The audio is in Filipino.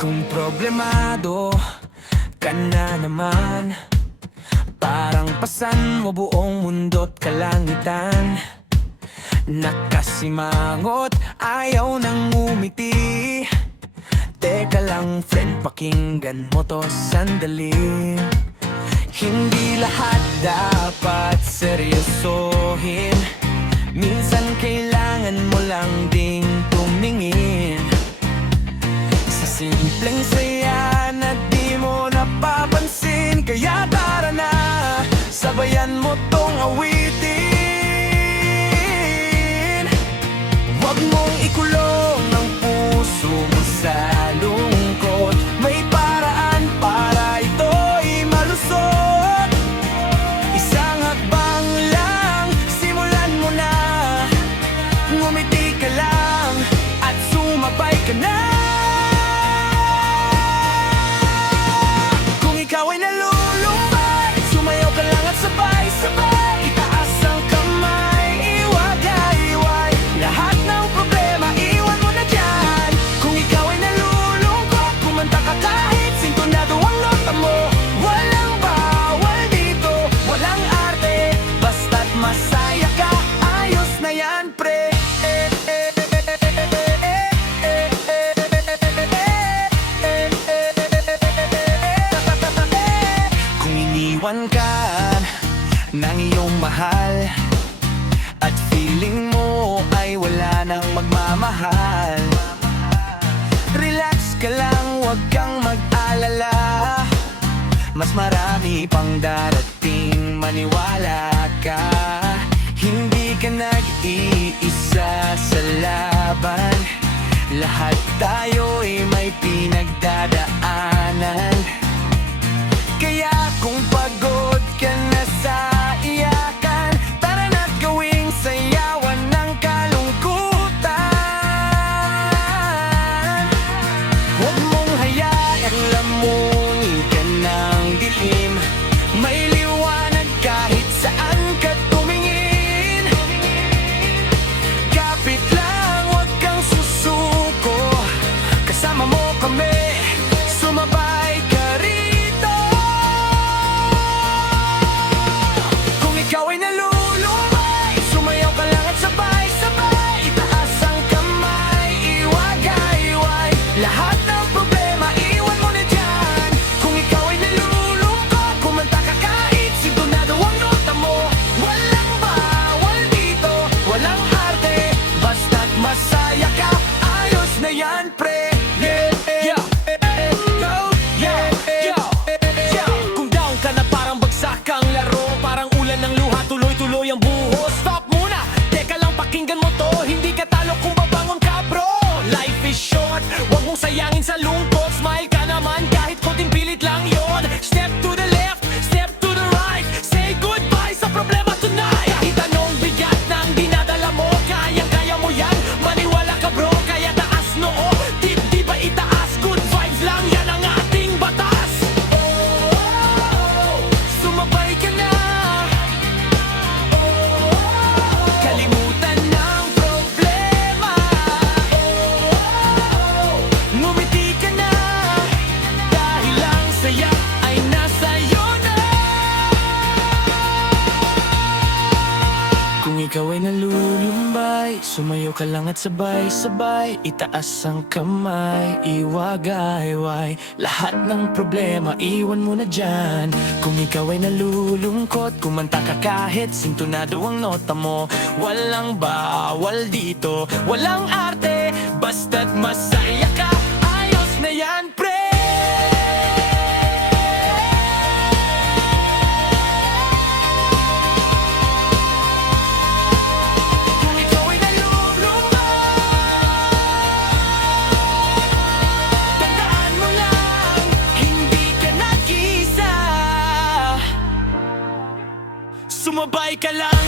Kung problemado ka na naman, parang pasan mo buong mundo't kalangitan. Nakasimangot, ayaw nang umiti. Teka lang friend, pakinggan mo to sandali. Hindi lahat dapat seryosohin. Minsan kailangan mo lang ding tumingin sa simpleng saya na di mo napapansin. Kaya tara na, sabayan mo tong awitin. Huwag mong ikulong ang puso mo sa lungkot. May paraan para ito'y malusot. Isang hakbang lang, simulan mo na. Ngumiti ka lang at sumabay ka na. Kung ikaw ay nalulumbay, sumayaw ka lang at sabay-sabay. Itaas ang kamay, iwagay-iway. Lahat ng problema, iwan mo na dyan. Kung ikaw ay nalulungkot, kumanta ka kahit sintonado ang nota mo. Walang bawal dito, walang arte. Basta't masaya ka, ayos na yan pre. Kung iniwan ka ng iyong mahal at feeling mo ay wala nang magmamahal, relax ka lang, huwag kang mag-alala. Mas marami pang darating, maniwala ka. Hindi ka nag-iisa sa laban. Lahat tayo'y may pinagdadaanan. Kaya kung pagod ka na sa iyakan, tara na't gawing sayawan ng kalungkutan. Huwag mong hayaang lamunin ka ng dilim. May liwanag kahit saan ka tumingin. Kapit lang, huwag kang susuko. Kasama mo kami, sumabay ka rito. Kung ikaw ay nalulumbay, sumayaw ka lang at sabay-sabay. Itaas ang kamay, iwagay-iway. Lahat ng problema, iwan mo na dyan. Kung ikaw ay nalulungkot, kumanta ka kahit sintonado ang nota mo. Walang bawal dito, walang arte. Basta't masaya ka, ayos na yan pre. Kung down ka na parang bagsak ang laro, parang ulan ng luha, tuloy-tuloy ang buhos. Stop muna, teka lang pakinggan mo to. Hindi ka talo kung babangon ka bro. Life is short, huwag mong sayangin sa lungkot. Smile ka naman kahit konting pilit lang yon. Step to the left, step to the right. Say goodbye sa problema tonight. Kahit anong bigat ng dinadala mo, kayang-kaya mo yan. Maniwala ka bro, kaya taas noo. Di ba itaas, good vibes lang, yan ang ating batas. Sumabay ka na. Kalimutan ng problema. Ngumiti ka na. Dahil ang saya ay nasa'yo na. Kung ikaw ay nalulumbay, sumayaw ka lang at sabay-sabay. Itaas ang kamay, iwagay-way. Lahat ng problema, iwan mo na dyan. Kung ikaw ay nalulungkot, kumanta ka kahit sintonado ang nota mo. Walang bawal dito, walang arte. Basta't masaya ka, ayos na yan pre. Kung ikaw ay nalulumbay, tandaan mo lang, hindi ka nag-iisa. Sumabay ka lang.